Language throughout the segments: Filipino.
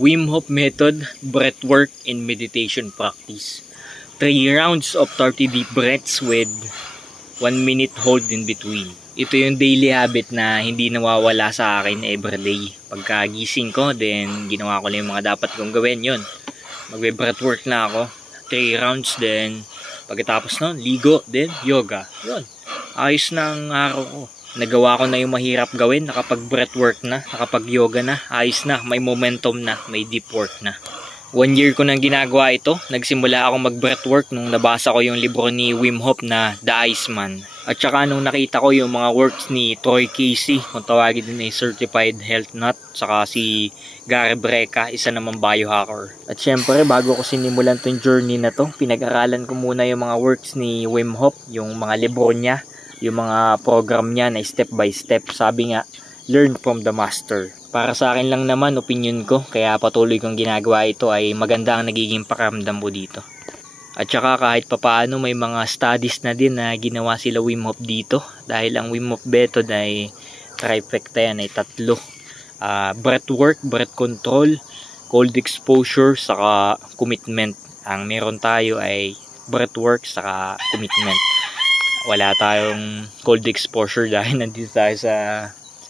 Wim Hof method, breathwork and meditation practice. 3 rounds of 30 deep breaths with 1 minute hold in between. Ito yung daily habit na hindi nawawala sa akin everyday. Pagkagising ko, then ginawa ko lang yung mga dapat kong gawin. Yun, magbe-breathwork na ako. 3 rounds, then pagkatapos nun, ligo, then yoga. Yun, ayos na ang araw ko. Nagawa ko na yung mahirap gawin, nakapag-breathwork na, nakapag-yoga na, ayos na, may momentum na, may deep work na. 1 year ko nang ginagawa ito. Nagsimula akong mag-breathwork nung nabasa ko yung libro ni Wim Hof na The Iceman. At saka nung nakita ko yung mga works ni Troy Casey, kung tawagin din ay Certified Health Nut, saka si Gary Brecka, isa namang biohacker. At syempre, bago ko sinimulan tong journey na to, pinag-aralan ko muna yung mga works ni Wim Hof, yung mga libro niya, yung mga program niya na step by step. Sabi nga, learn from the master. Para sa akin lang naman, opinion ko, kaya patuloy kong ginagawa ito, ay maganda ang nagiging pakiramdam ko dito. At saka kahit papaano may mga studies na din na ginawa sila Wim Hof dito, dahil ang Wim Hof method ay trifecta yan, ay 3. Breathwork, breath control, cold exposure, saka commitment. Ang meron tayo ay breathwork saka commitment. Wala tayong cold exposure dahil nandito tayo sa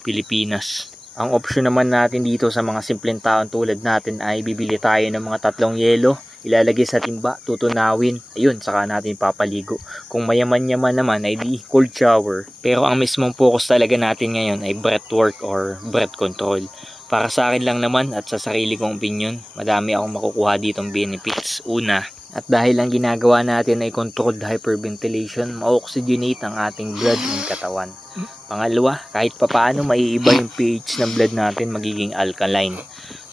Pilipinas. Ang option naman natin dito sa mga simpleng taon tulad natin ay bibili tayo ng mga 3 yelo, ilalagay sa timba, tutunawin, ayun, saka natin papaligo. Kung mayaman-yaman naman ay di cold shower. Pero ang mismong focus talaga natin ngayon ay breathwork or breath control. Para sa akin lang naman at sa sarili kong opinion, madami akong makukuha ditong benefits. Una, at dahil ang ginagawa natin ay controlled hyperventilation, ma-oxygenate ang ating blood ng katawan. Pangalawa, kahit papaano maiiba yung pH ng blood natin, magiging alkaline.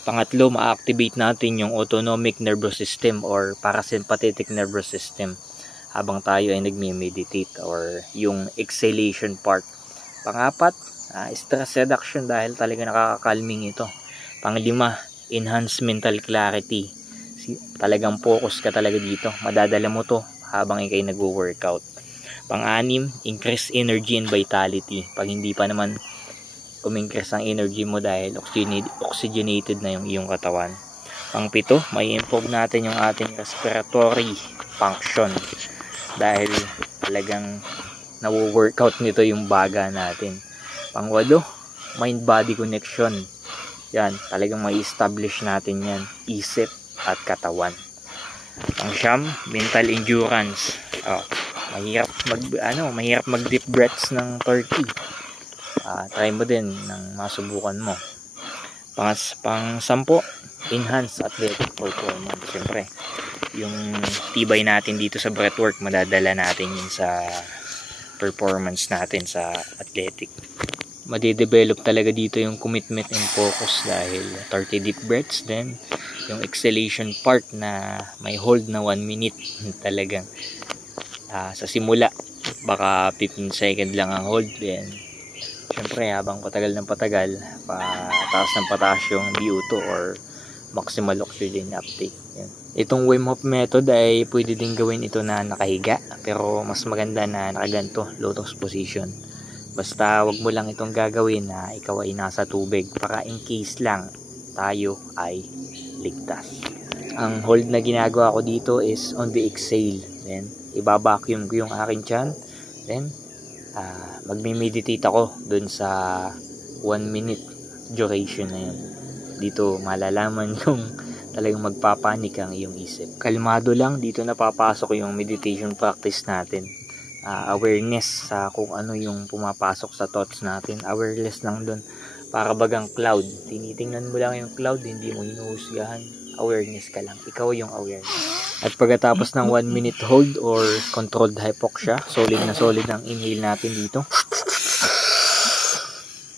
Pangatlo, ma-activate natin yung autonomic nervous system or parasympathetic nervous system habang tayo ay nagme-meditate or yung exhalation part. Pangapat, stress reduction dahil talaga nakakakalming ito. Panglima, enhance mental clarity. Talagang focus ka talaga dito, madadala mo to habang ikay nagwo-workout. Pang-anim, increase energy and vitality. Pag hindi pa naman kumingkres ang energy mo dahil oxygenated na yung iyong katawan. Pang-7, may improve natin yung ating respiratory function dahil talagang nawo-workout nito yung baga natin. Pang-8, mind-body connection. Yan, talagang may establish natin yan, isip at katawan. Pang-9, mental endurance. Mahirap mag deep breaths ng 30. Try mo din nang masubukan mo. Pang-10, enhance athletic performance. Siyempre, yung tibay natin dito sa breathwork, madadala natin yun sa performance natin sa athletic. Madidevelop talaga dito yung commitment and focus dahil 30 deep breaths, then yung exhalation part na may hold na 1 minute talagang sa simula baka 15 second lang ang hold, then syempre habang patagal ng patagal pataas ng pataas yung VO2 or maximal oxygen uptake. Yan. Itong Wim Hof method ay pwede din gawin ito na nakahiga, pero mas maganda na nakaganto, lotus position. Basta wag mo lang itong gagawin na ikaw ay nasa tubig para in case lang tayo ay ligtas. Ang hold na ginagawa ko dito is on the exhale. Then iba-vacuum ko yung aking tiyan. Then magme-meditate ako dun sa 1 minute duration na yun. Dito malalaman yung talagang magpapanik ang iyong isip. Kalmado lang, dito napapasok yung meditation practice natin. Awareness sa kung ano yung pumapasok sa thoughts natin. Awareness lang dun. Para bagang cloud. Tinitingnan mo lang yung cloud, hindi mo hinuhusgahan. Awareness ka lang. Ikaw yung awareness. At pagkatapos ng 1 minute hold or controlled hypoxia, solid na solid ang inhale natin dito.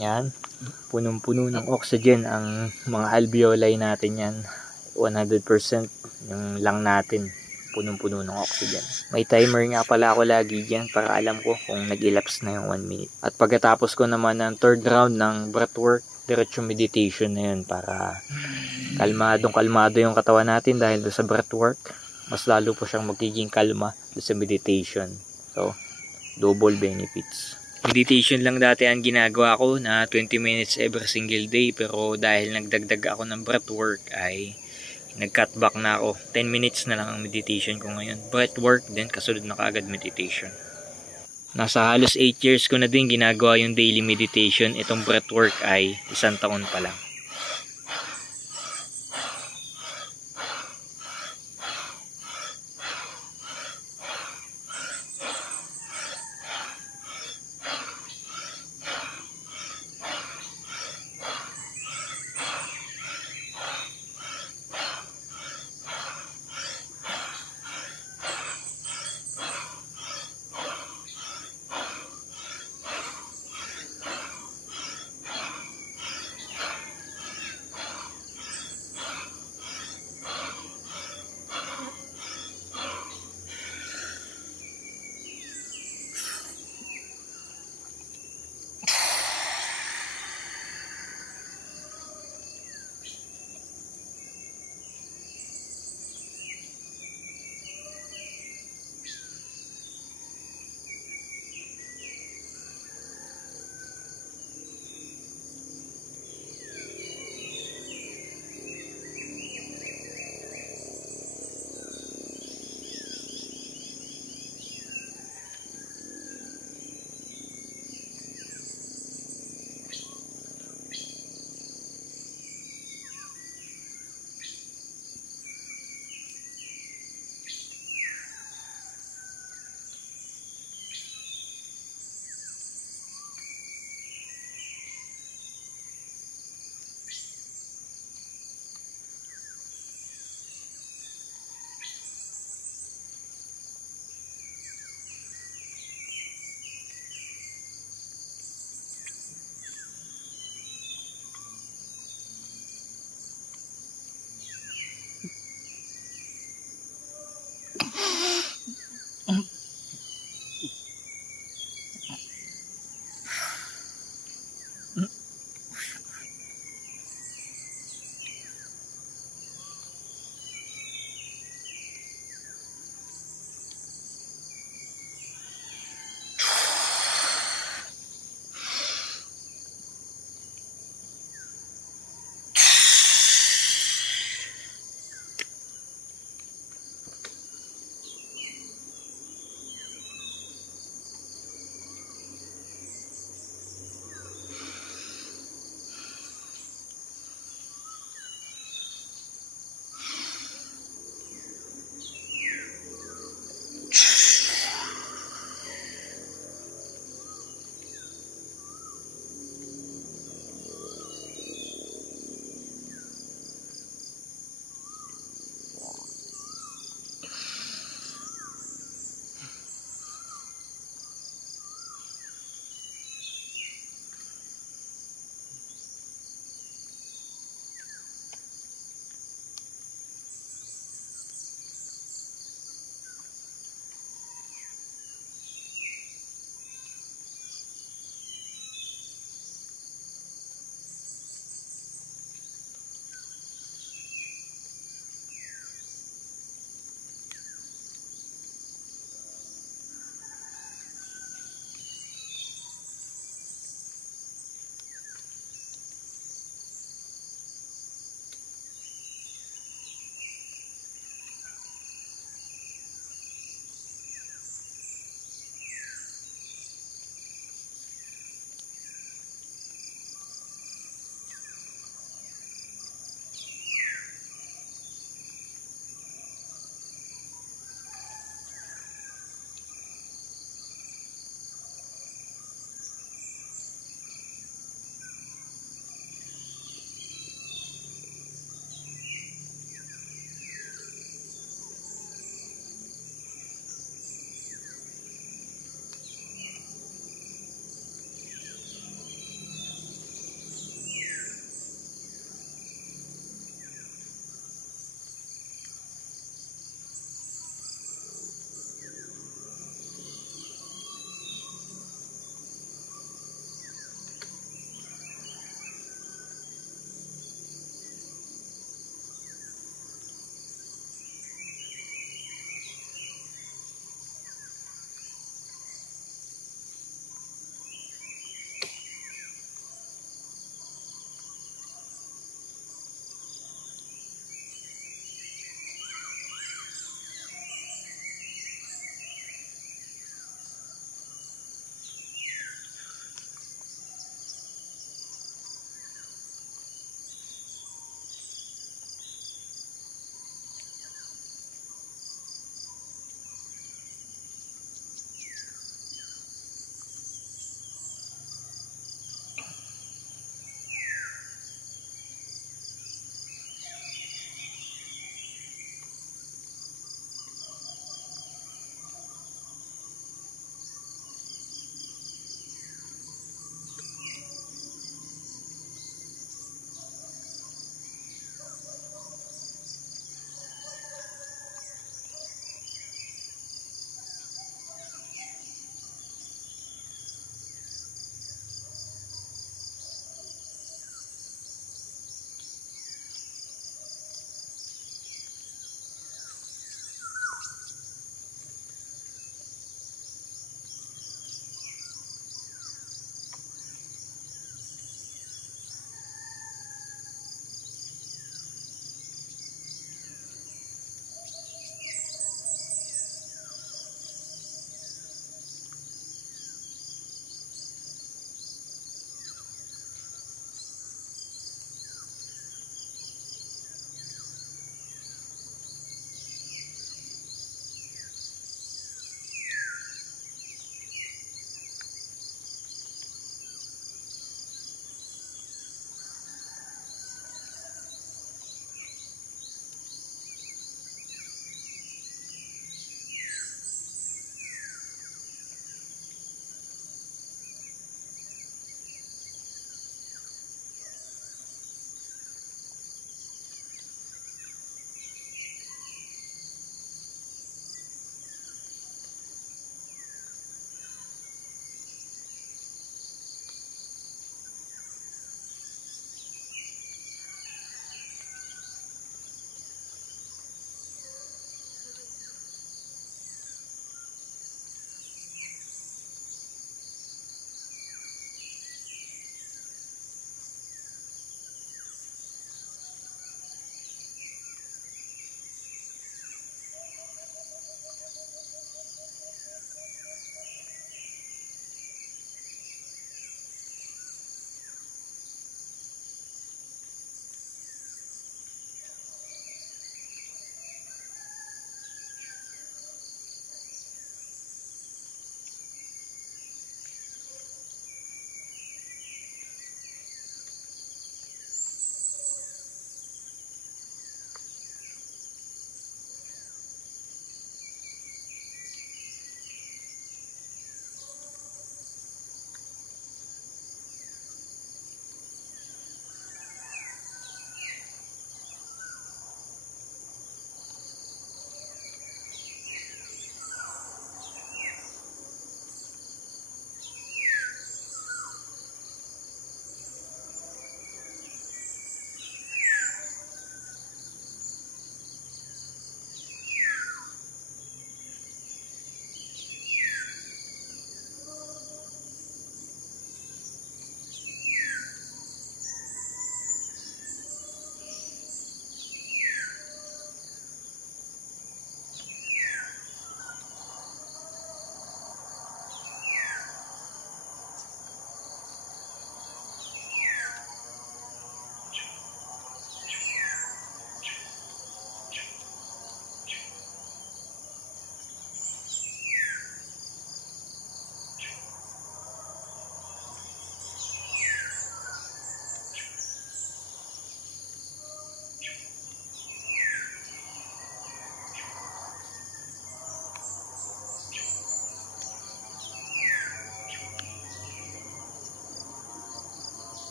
Yan. Punong-puno ng oxygen ang mga alveoli natin yan. 100% yung lung natin. Punong-puno ng oxygen. May timer nga pala ako lagi dyan para alam ko kung nag-elapse na yung 1 minute. At pagkatapos ko naman ng 3rd round ng breathwork, diretso meditation na yun para kalmado yung katawan natin dahil doon sa breathwork. Mas lalo po siyang magiging kalma doon sa meditation. So, double benefits. Meditation lang dati ang ginagawa ko na 20 minutes every single day, pero dahil nagdagdag ako ng breathwork ay nag-cut back na ako. 10 minutes na lang ang meditation ko ngayon. Breathwork then kasunod na kaagad meditation. Nasa halos 8 years ko na din ginagawa yung daily meditation. Itong breathwork ay 1 taon pa lang.